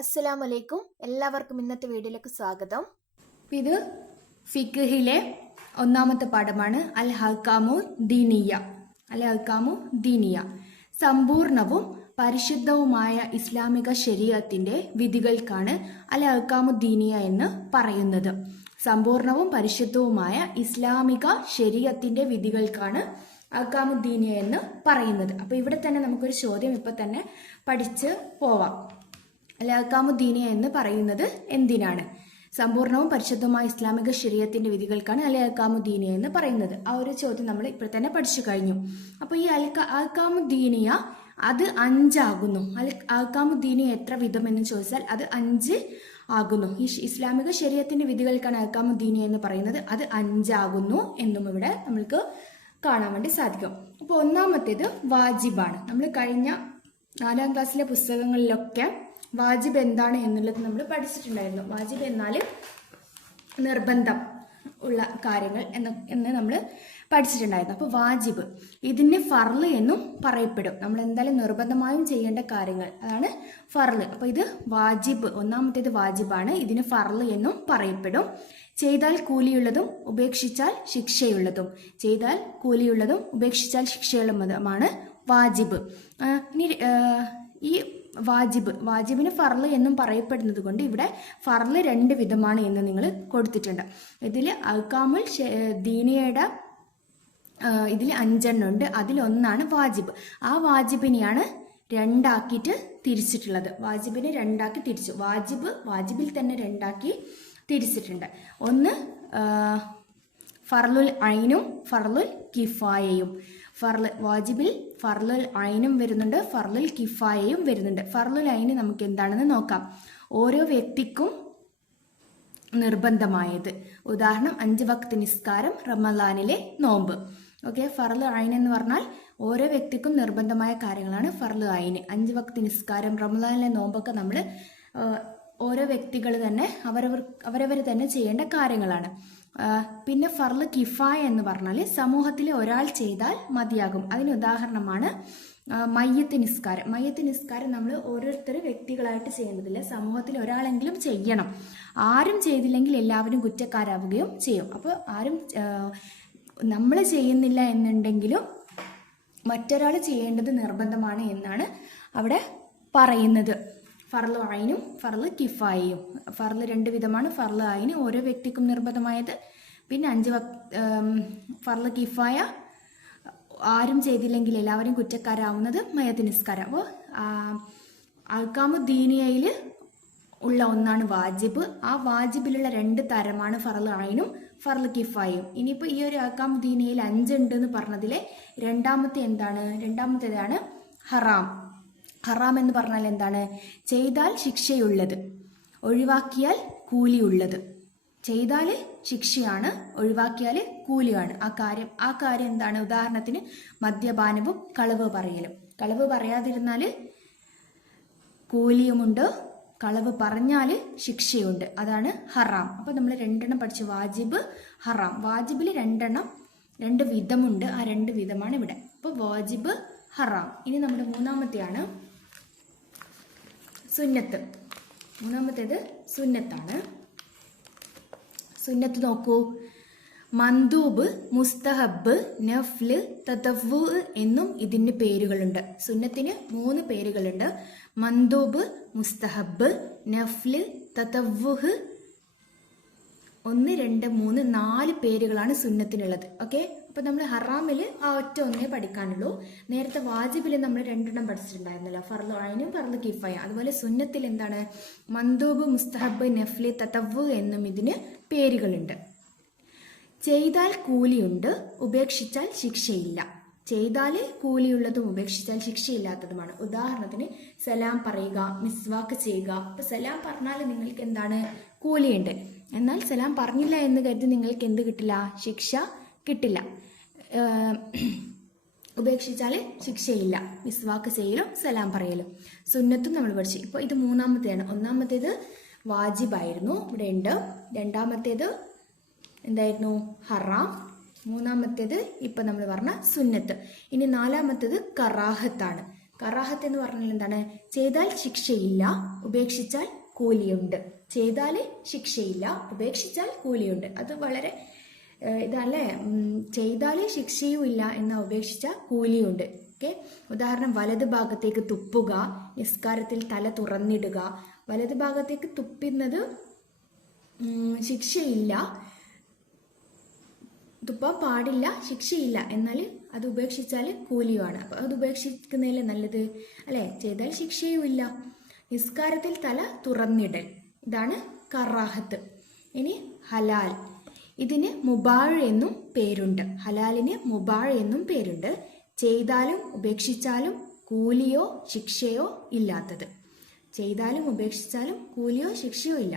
അസ്സലാമു അലൈക്കും. എല്ലാവർക്കും ഇന്നത്തെ വീഡിയോയിലേക്ക് സ്വാഗതം. ഇത് ഫിഖ്ഹിലെ ഒന്നാമത്തെ പാഠമാണ് അൽ ഹക്കാമു ദീനിയ. സമ്പൂർണവും പരിശുദ്ധവുമായ ഇസ്ലാമിക ശരീഅത്തിന്റെ വിധികൾക്കാണ് അൽ ഹക്കാമു ദീനിയ എന്ന് പറയുന്നത്. സമ്പൂർണവും പരിശുദ്ധവുമായ ഇസ്ലാമിക ശരീഅത്തിന്റെ വിധികൾക്കാണ് അഹ്കാമു ദീനിയ എന്ന് പറയുന്നത്. അപ്പോൾ ഇവിടെ തന്നെ നമുക്കൊരു ചോദ്യം ഇപ്പൊ തന്നെ പഠിച്ച് പോവാം. അൽ അഹ്കാമു ദീനിയ എന്ന് പറയുന്നത് എന്തിനാണ്? സമ്പൂർണവും പരിശുദ്ധവുമായ ഇസ്ലാമിക ശരീഅത്തിന്റെ വിധികൾക്കാണ് അൽ അഹ്കാമു ദീനിയ എന്ന് പറയുന്നത്. ആ ഒരു ചോദ്യം നമ്മൾ ഇപ്പോൾ തന്നെ പഠിച്ചു കഴിഞ്ഞു. അപ്പോൾ ഈ അഹ്കാമു ദീനിയ അത് 5 ആകുന്നു. അഹ്കാമു ദീനിയ എത്ര വിധം എന്ന് ചോദിച്ചാൽ അത് 5 ആകുന്നു. ഈ ഇസ്ലാമിക ശരീഅത്തിന്റെ വിധികൾക്കാണ് അഹ്കാമു ദീനിയ എന്ന് പറയുന്നത്. അത് 5 ആകുന്നു എന്നും ഇവിടെ നമ്മൾക്ക് കാണാൻ വേണ്ടി സാധിക്കും. അപ്പോൾ ഒന്നാമത്തേത് വാജിബാണ്. നമ്മൾ കഴിഞ്ഞ 4ാം ക്ലാസ്സിലെ പുസ്തകങ്ങളിലൊക്കെ വാജിബ് എന്താണ് എന്നുള്ളത് നമ്മൾ പഠിച്ചിട്ടുണ്ടായിരുന്നു. വാജിബ് എന്നാൽ നിർബന്ധം ഉള്ള കാര്യങ്ങൾ എന്ന് നമ്മൾ പഠിച്ചിട്ടുണ്ടായിരുന്നു. അപ്പോൾ വാജിബ് ഇതിന് ഫർള് എന്നും പറയപ്പെടും. നമ്മൾ എന്തായാലും നിർബന്ധമായും ചെയ്യേണ്ട കാര്യങ്ങൾ അതാണ് ഫർള്. അപ്പോൾ ഇത് വാജിബ്, ഒന്നാമത്തേത് വാജിബാണ്. ഇതിന് ഫർള് എന്നും പറയപ്പെടും. ചെയ്താൽ കൂലിയുള്ളതും ഉപേക്ഷിച്ചാൽ ശിക്ഷയുള്ളതും. ചെയ്താൽ കൂലിയുള്ളതും ഉപേക്ഷിച്ചാൽ ശിക്ഷയുള്ളതുമാണ് വാജിബ്. ഇനി ഈ വാജിബിന് ഫർള് എന്നും പറയപ്പെടുന്നത് കൊണ്ട് ഇവിടെ ഫർള് 2 വിധമാണ് എന്ന് നിങ്ങൾ കൊടുത്തിട്ടുണ്ട്. ഇതിൽ അഹ്കാമുൽ ദീനിയയുടെ ഇതിൽ 5 എണ്ണം ഉണ്ട്. അതിലൊന്നാണ് വാജിബ്. ആ വാജിബിനെയാണ് 2 ആക്കിയിട്ട് തിരിച്ചിട്ടുള്ളത്. വാജിബിനെ 2 ആക്കി തിരിച്ചു. വാജിബിൽ തന്നെ 2 ആക്കി തിരിച്ചിട്ടുണ്ട്. ഒന്ന് ഫർളുൽ ഐനും ഫർളുൽ കിഫായയും. വാജിബിൽ ഫർളുൽ ഐനും വരുന്നുണ്ട്, ഫർളുൽ കിഫായയും വരുന്നുണ്ട്. ഫർളുൽ ഐന് നമുക്ക് എന്താണെന്ന് നോക്കാം. ഓരോ വ്യക്തിക്കും നിർബന്ധമായത്. ഉദാഹരണം 5 വക്ത് നിസ്കാരം, റമളാനിലെ നോമ്പ്. ഓക്കെ, ഫർള് ഐൻ എന്ന് പറഞ്ഞാൽ ഓരോ വ്യക്തിക്കും നിർബന്ധമായ കാര്യങ്ങളാണ് ഫർള് ഐന്. 5 വക്ത് നിസ്കാരം, റമളാനിലെ നോമ്പൊക്കെ നമ്മൾ ഓരോ വ്യക്തികൾ തന്നെ അവരവർ തന്നെ ചെയ്യേണ്ട കാര്യങ്ങളാണ്. പിന്നെ ഫർള് കിഫായ എന്ന് പറഞ്ഞാൽ സമൂഹത്തിലെ ഒരാൾ ചെയ്താൽ മതിയാകും. അതിന് ഉദാഹരണമാണ് മയ്യത്ത് നിസ്കാരം. മയ്യത്ത് നിസ്കാരം നമ്മൾ ഓരോരുത്തർ വ്യക്തികളായിട്ട് ചെയ്യേണ്ടതില്ല, സമൂഹത്തിൽ ഒരാളെങ്കിലും ചെയ്യണം. ആരും ചെയ്തില്ലെങ്കിൽ എല്ലാവരും കുറ്റക്കാരാവുകയും ചെയ്യും. അപ്പോൾ ആരും നമ്മൾ ചെയ്യുന്നില്ല എന്നുണ്ടെങ്കിലും മറ്റൊരാൾ ചെയ്യേണ്ടത് നിർബന്ധമാണ് എന്നാണ് അവിടെ പറയുന്നത്. ഫർള് ഐനും ഫർള് കിഫായയും. ഫർള് 2 വിധമാണ്. ഫർള് ഐന് ഓരോ വ്യക്തിക്കും നിർബന്ധമായത്. പിന്നെ 5 ഫർള് കിഫായ ആരും ചെയ്തില്ലെങ്കിൽ എല്ലാവരും കുറ്റക്കാരാവുന്നത് മയ്യത്ത് നിസ്കാരം. അപ്പോൾ അഹ്കാമു ദീനിയയിൽ ഉള്ള ഒന്നാണ് വാജിബ്. ആ വാജിബിലുള്ള 2 തരമാണ് ഫർള് ഐനും ഫർള് കിഫായയും. ഇനിയിപ്പോൾ ഈ ഒരു അഹ്കാമു ദീനിയയിൽ 5 ഉണ്ട് എന്ന് പറഞ്ഞതിലെ രണ്ടാമത്തേതാണ് ഹറാം. ഹറാം എന്ന് പറഞ്ഞാൽ എന്താണ്? ചെയ്താൽ ശിക്ഷയുള്ളത്, ഒഴിവാക്കിയാൽ കൂലിയുള്ളത്. ചെയ്താൽ ശിക്ഷയാണ്, ഒഴിവാക്കിയാൽ കൂലിയാണ്. ആ കാര്യം എന്താണ്? ഉദാഹരണത്തിന് മദ്യപാനവും കളവ് പറയലും. കളവ് പറയാതിരുന്നാൽ കൂലിയുമുണ്ട്, കളവ് പറഞ്ഞാൽ ശിക്ഷയുണ്ട്. അതാണ് ഹറാം. അപ്പോൾ നമ്മൾ 2 എണ്ണം പഠിച്ചു, വാജിബ്, ഹറാം. വാജിബിൽ 2 വിധമുണ്ട്. ആ 2 വിധമാണ് ഇവിടെ. അപ്പോൾ വാജിബ്, ഹറാം. ഇനി നമ്മുടെ മൂന്നാമത്തെയാണ് സുന്നത്ത്. മൂന്നാമത്തേത് സുന്നത്താണ്. സുന്നത്ത് നോക്കൂ. മന്ദൂബ്, മുസ്തഹബ്, നഫ്ല്, തതവ്വു എന്നും ഇതിന് പേരുകളുണ്ട്. സുന്നത്തിന് 3 പേരുകളുണ്ട്. മന്ദൂബ്, മുസ്തഹബ്, നഫ്ല്, തതവ്വു. 1, 2, 3, 4 പേരുകളാണ് സുന്നത്തിനുള്ളത്. ഓക്കെ, അപ്പോൾ നമ്മൾ ഹറാമിൽ ആ ഒറ്റ ഒന്നേ പഠിക്കാനുള്ളൂ. നേരത്തെ വാജിബിൽ നമ്മൾ 2 എണ്ണം പഠിച്ചിട്ടുണ്ടായിരുന്നല്ലോ, ഫർള് ഐനും ഫർള് കിഫായ. അതുപോലെ സുന്നത്തിൽ എന്താണ്? മന്ദൂബ്, മുസ്തഹബ്, നഫ്ല്, തതവ്വു എന്നും ഇതിന് പേരുകളുണ്ട്. ചെയ്താൽ കൂലിയുണ്ട്, ഉപേക്ഷിച്ചാൽ ശിക്ഷയില്ല. ചെയ്താൽ കൂലിയുള്ളതും ഉപേക്ഷിച്ചാൽ ശിക്ഷയില്ലാത്തതുമാണ്. ഉദാഹരണത്തിന് സലാം പറയുക, മിസ്വാക്ക് ചെയ്യുക. അപ്പോൾ സലാം പറഞ്ഞാൽ നിങ്ങൾക്ക് എന്താണ്? കൂലിയുണ്ട്. എന്നാൽ സലാം പറഞ്ഞില്ല എന്ന് കരുതി നിങ്ങൾക്ക് എന്ത് കിട്ടില്ല? ശിക്ഷ കിട്ടില്ല. ഉപേക്ഷിച്ചാൽ ശിക്ഷയില്ല. മിസ്വാക്ക് ചെയ്യലും സലാം പറയലും. സുന്നത്തും നമ്മൾ പഠിച്ചു. ഇപ്പോൾ ഇത് മൂന്നാമത്തേതാണ്. ഒന്നാമത്തേത് വാജിബായിരുന്നു, ഇവിടെ ഉണ്ട്. രണ്ടാമത്തേത് എന്തായിരുന്നു? ഹറാം. മൂന്നാമത്തേത് ഇപ്പം നമ്മൾ പറഞ്ഞ സുന്നത്ത്. ഇനി 4ാമത്തേത് കറാഹത്താണ്. കറാഹത്ത് എന്ന് പറഞ്ഞാൽ എന്താണ്? ചെയ്താൽ ശിക്ഷയില്ല, ഉപേക്ഷിച്ചാൽ കൂലിയുണ്ട്. ചെയ്താൽ ശിക്ഷയില്ല, ഉപേക്ഷിച്ചാൽ കൂലിയുണ്ട്. അത് വളരെ ഇതല്ലേ, ചെയ്താൽ ശിക്ഷയും ഇല്ല എന്നാൽ ഉപേക്ഷിച്ചാൽ കൂലിയുണ്ട്. ഓക്കെ, ഉദാഹരണം വലത് ഭാഗത്തേക്ക് തുപ്പുക, നിസ്കാരത്തിൽ തല തുറന്നിടുക. വലത് ഭാഗത്തേക്ക് തുപ്പുന്നത് ശിക്ഷയില്ല, തുപ്പാൻ പാടില്ല, ശിക്ഷയില്ല, എന്നാൽ അത് ഉപേക്ഷിച്ചാൽ കൂലിയുമാണ്. അപ്പോൾ അത് ഉപേക്ഷിക്കുന്നതിൽ നല്ലത് അല്ലേ? ചെയ്താൽ ശിക്ഷയും ഇല്ല. നിസ്കാരത്തിൽ തല തുറന്നിടൽ, ഇതാണ് കറാഹത്ത്. ഇനി ഹലാൽ, ഇതിന് മുബാഴ് എന്നും പേരുണ്ട്. ഹലാലിന് മുബാഴ് എന്നും പേരുണ്ട്. ചെയ്താലും ഉപേക്ഷിച്ചാലും കൂലിയോ ശിക്ഷയോ ഇല്ലാത്തത്. ചെയ്താലും ഉപേക്ഷിച്ചാലും കൂലിയോ ശിക്ഷയോ ഇല്ല.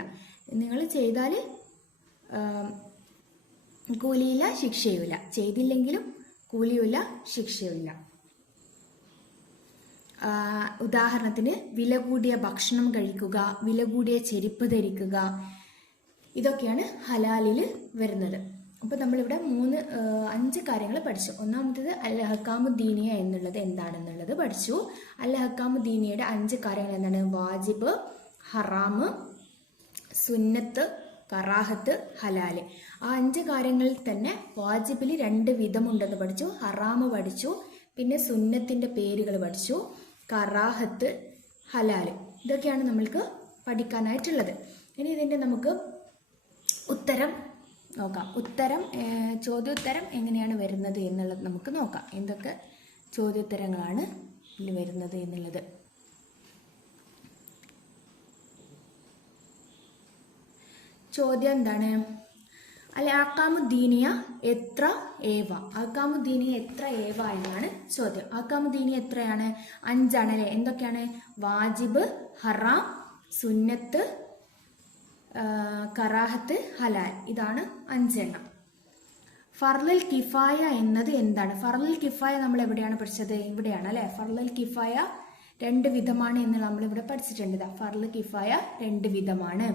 നിങ്ങൾ ചെയ്താൽ കൂലിയില്ല, ശിക്ഷയുമില്ല. ചെയ്തില്ലെങ്കിലും കൂലിയുമില്ല, ശിക്ഷയുമില്ല. ഉദാഹരണത്തിന് വില കൂടിയ ഭക്ഷണം കഴിക്കുക, വില കൂടിയ ചെരുപ്പ് ധരിക്കുക, ഇതൊക്കെയാണ് ഹലാലിൽ വരുന്നത്. അപ്പോൾ നമ്മളിവിടെ 5 കാര്യങ്ങൾ പഠിച്ചു. ഒന്നാമത്തേത് അൽ അഹ്കാമു ദീനിയ എന്നുള്ളത് എന്താണെന്നുള്ളത് പഠിച്ചു. അൽ അഹ്കാമു ദീനിയയുടെ 5 കാര്യങ്ങൾ എന്താണ്? വാജിബ്, ഹറാമ്, സുന്നത്ത്, കറാഹത്ത്, ഹലാല്. ആ 5 കാര്യങ്ങളിൽ തന്നെ വാജിബിൽ 2 വിധമുണ്ടെന്ന് പഠിച്ചു. ഹറാമ് പഠിച്ചു, പിന്നെ സുന്നത്തിന്റെ പേരുകൾ പഠിച്ചു, കറാഹത്ത്, ഹലാല്. ഇതൊക്കെയാണ് നമ്മൾക്ക് പഠിക്കാനായിട്ടുള്ളത്. ഇനി ഇതിന്റെ നമുക്ക് ഉത്തരം നോക്കാം. ചോദ്യോത്തരം എങ്ങനെയാണ് വരുന്നത് എന്നുള്ളത് നമുക്ക് നോക്കാം. എന്തൊക്കെ ചോദ്യോത്തരങ്ങളാണ് ഇതിൽ വരുന്നത് എന്നുള്ളത്. ചോദ്യം എന്താണ്? അൽ അഹ്കാമു ദീനിയ എത്ര ഏവ? അഹ്കാമു ദീനിയ എത്ര ഏവ എന്നാണ് ചോദ്യം. അഹ്കാമു ദീനിയ എത്രയാണ്? 5 ആണ് അല്ലേ? എന്തൊക്കെയാണ്? വാജിബ്, ഹറാം, സുന്നത്ത്, കറാഹത്ത്, ഹലാൽ. ഇതാണ് 5 എണ്ണം. ഫർളുൽ കിഫായ എന്നത് എന്താണ്? ഫർളുൽ കിഫായ നമ്മൾ എവിടെയാണ് പഠിച്ചത്? ഇവിടെയാണ് അല്ലെ. ഫർളുൽ കിഫായ 2 വിധമാണ് എന്ന് നമ്മൾ ഇവിടെ പഠിച്ചിട്ടുണ്ട്. ഫർള് കിഫായ 2 വിധമാണ്.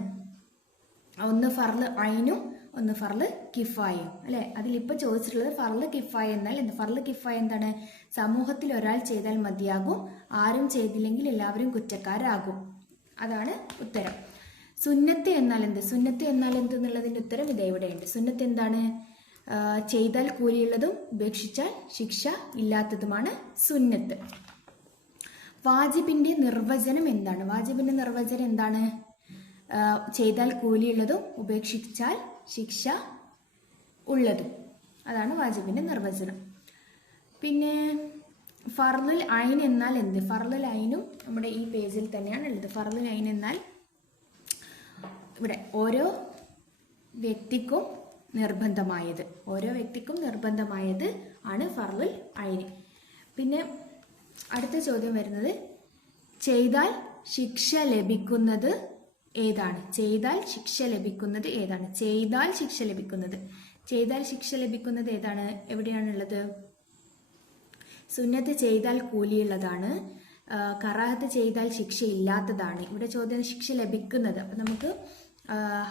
ഒന്ന് ഫർള് ഐനും ഒന്ന് ഫർള് കിഫായും അല്ലെ. അതിലിപ്പോൾ ചോദിച്ചിട്ടുള്ളത് ഫർള് കിഫായ എന്നാൽ എന്ത്? ഫർള് കിഫായ എന്താണ്? സമൂഹത്തിൽ ഒരാൾ ചെയ്താൽ മതിയാകും, ആരും ചെയ്തില്ലെങ്കിൽ എല്ലാവരും കുറ്റക്കാരാകും. അതാണ് ഉത്തരം. സുന്നത്ത് എന്നാൽ എന്ത്? സുന്നത്ത് എന്നാൽ എന്ത് എന്നുള്ളതിന്റെ ഉത്തരം ഇതേ ഇവിടെയുണ്ട്. സുന്നത്ത് എന്താണ്? ചെയ്താൽ കൂലിയുള്ളതും ഉപേക്ഷിച്ചാൽ ശിക്ഷ ഇല്ലാത്തതുമാണ് സുന്നത്ത്. വാജിബിന്റെ നിർവചനം എന്താണ്? വാജിബിന്റെ നിർവചനം എന്താണ്? ചെയ്താൽ കൂലിയുള്ളതും ഉപേക്ഷിച്ചാൽ ശിക്ഷ ഉള്ളതും. അതാണ് വാജിബിന്റെ നിർവചനം. പിന്നെ ഫർളുൽ ഐൻ എന്നാൽ എന്ത്? ഫർളുൽ ഐനും നമ്മുടെ ഈ പേജിൽ തന്നെയാണ് ഉള്ളത്. ഫർളുൽ ഐൻ എന്നാൽ ഇവിടെ ഓരോ വ്യക്തിക്കും നിർബന്ധമായത്, ആണ് ഫർളുൽ ഐൻ. പിന്നെ അടുത്ത ചോദ്യം വരുന്നത് ചെയ്താൽ ശിക്ഷ ലഭിക്കുന്നത് ഏതാണ്? ചെയ്താൽ ശിക്ഷ ലഭിക്കുന്നത് ഏതാണ്? ചെയ്താൽ ശിക്ഷ ലഭിക്കുന്നത് ഏതാണ്? എവിടെയാണുള്ളത്? സുന്നത്ത് ചെയ്താൽ കൂലിയുള്ളതാണ്, കറാഹത്ത് ചെയ്താൽ ശിക്ഷ ഇല്ലാത്തതാണ്. ഇവിടെ ചോദ്യം ശിക്ഷ ലഭിക്കുന്നത്. അപ്പൊ നമുക്ക്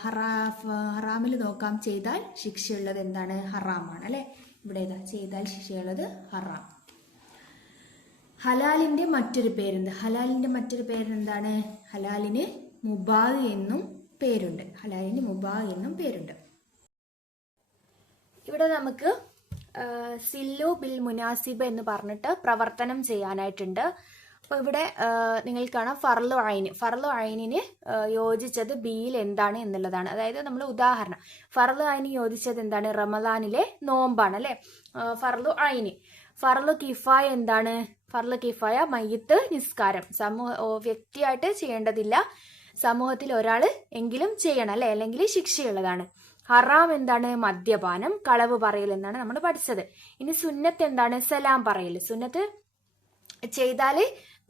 ഹറാമിൽ നോക്കാം. ചെയ്താൽ ശിക്ഷയുള്ളത് എന്താണ്? ഹറാമാണ് അല്ലെ. ഇവിടെ ചെയ്താൽ ശിക്ഷയുള്ളത് ഹറാം. ഹലാലിന്റെ മറ്റൊരു പേരെന്ത്? ഹലാലിന്റെ മറ്റൊരു പേരെന്താണ്? ഹലാലിന് മുബാഹ് എന്നും പേരുണ്ട്. ഇവിടെ നമുക്ക് സില്ലു ബിൽ മുനാസിബ് എന്ന് പറഞ്ഞിട്ട് പ്രവർത്തനം ചെയ്യാനായിട്ടുണ്ട്. അപ്പോൾ ഇവിടെ നിങ്ങൾക്ക് കാണാം ഫർളു ഐനിന് യോജിച്ചത് ബിയിൽ എന്താണ് എന്നുള്ളതാണ്. അതായത് നമ്മൾ ഉദാഹരണം ഫർളു ഐന് യോജിച്ചത് എന്താണ്? റമദാനിലെ നോമ്പാണ് അല്ലെ. ഫർളു ഐന്. ഫർളു കിഫായ എന്താണ്? ഫർളു കിഫായ മയ്യിത്ത് നിസ്കാരം. വ്യക്തിയായിട്ട് ചെയ്യേണ്ടതില്ല, സമൂഹത്തിൽ ഒരാൾ എങ്കിലും ചെയ്യണം അല്ലെ, അല്ലെങ്കിൽ ശിക്ഷയുള്ളതാണ്. ഹറാം എന്താണ്? മദ്യപാനം, കളവ് പറയൽ എന്നാണ് നമ്മൾ പഠിച്ചത്. ഇനി സുന്നത്ത് എന്താണ്? സലാം പറയൽ. സുന്നത്ത് ചെയ്താല്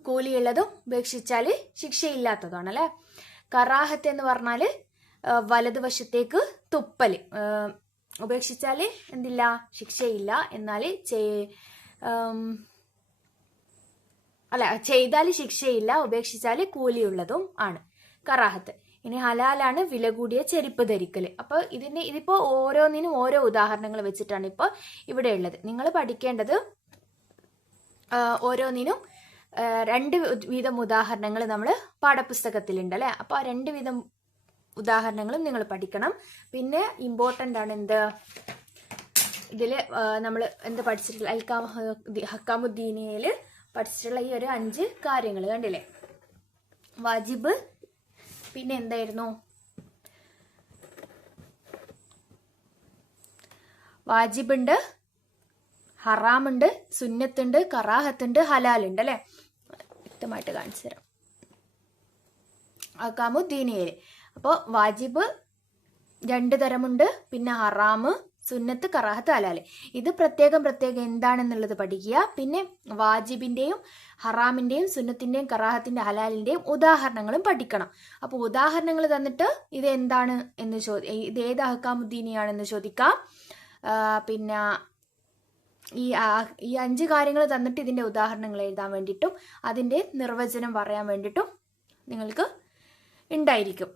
കൂലിയുള്ളതും ഉപേക്ഷിച്ചാല് ശിക്ഷയില്ലാത്തതാണ് അല്ലെ. കറാഹത്ത് എന്ന് പറഞ്ഞാല് വലതുവശത്തേക്ക് തുപ്പല്. ഉപേക്ഷിച്ചാല് എന്തില്ല? ശിക്ഷയില്ല, എന്നാല് ചെയ്താല് ശിക്ഷയില്ല, ഉപേക്ഷിച്ചാല് കൂലിയുള്ളതും ആണ് കറാഹത്ത്. ഇനി ഹലാലാണ് വില കൂടിയ ചെരുപ്പ് ധരിക്കല്. അപ്പൊ ഇതിപ്പോ ഓരോന്നിനും ഓരോ ഉദാഹരണങ്ങൾ വെച്ചിട്ടാണ് ഇപ്പൊ ഇവിടെ ഉള്ളത്. നിങ്ങൾ പഠിക്കേണ്ടത് ഓരോന്നിനും രണ്ട് വീതം ഉദാഹരണങ്ങൾ നമ്മൾ പാഠപുസ്തകത്തിലുണ്ട് അല്ലേ. അപ്പോൾ ആ 2 വീതം ഉദാഹരണങ്ങളും നിങ്ങൾ പഠിക്കണം. പിന്നെ ഇമ്പോർട്ടൻ്റ് ആണ് എന്ത്, ഇതിൽ നമ്മൾ എന്ത് പഠിച്ചിട്ടുള്ള അഹ്കാമുദ്ദീനിയയിൽ പഠിച്ചിട്ടുള്ള ഈ ഒരു 5 കാര്യങ്ങൾ കണ്ടില്ലേ. വാജിബ്, പിന്നെ എന്തായിരുന്നു, വാജിബുണ്ട്, ഹറാമുണ്ട്, സുന്നത്തുണ്ട്, കറാഹത്തുണ്ട്, ഹലാലുണ്ട് അല്ലേ. വ്യക്തമായിട്ട് കാണിച്ചു തരാം. അഹ്കാമുദ്ദീനിയയിൽ അപ്പോൾ വാജിബ് 2 തരമുണ്ട്, പിന്നെ ഹറാമ്, സുന്നത്ത്, കറാഹത്ത്, ഹലാല്. ഇത് പ്രത്യേകം എന്താണെന്നുള്ളത് പഠിക്കുക. പിന്നെ വാജിബിന്റെയും ഹറാമിന്റെയും സുന്നത്തിന്റെയും കറാഹത്തിന്റെ ഹലാലിന്റെയും ഉദാഹരണങ്ങളും പഠിക്കണം. അപ്പോൾ ഉദാഹരണങ്ങൾ തന്നിട്ട് ഇത് എന്താണ് എന്ന് ഇത് ഏത് അഹ്കാമുദ്ദീനിയാണെന്ന് ചോദിക്കാം. പിന്നെ ഈ 5 കാര്യങ്ങൾ തന്നിട്ട് ഇതിന്റെ ഉദാഹരണങ്ങൾ എഴുതാൻ വേണ്ടിയിട്ടും അതിന്റെ നിർവചനം പറയാൻ വേണ്ടിയിട്ടും നിങ്ങൾക്ക് ഉണ്ടായിരിക്കും.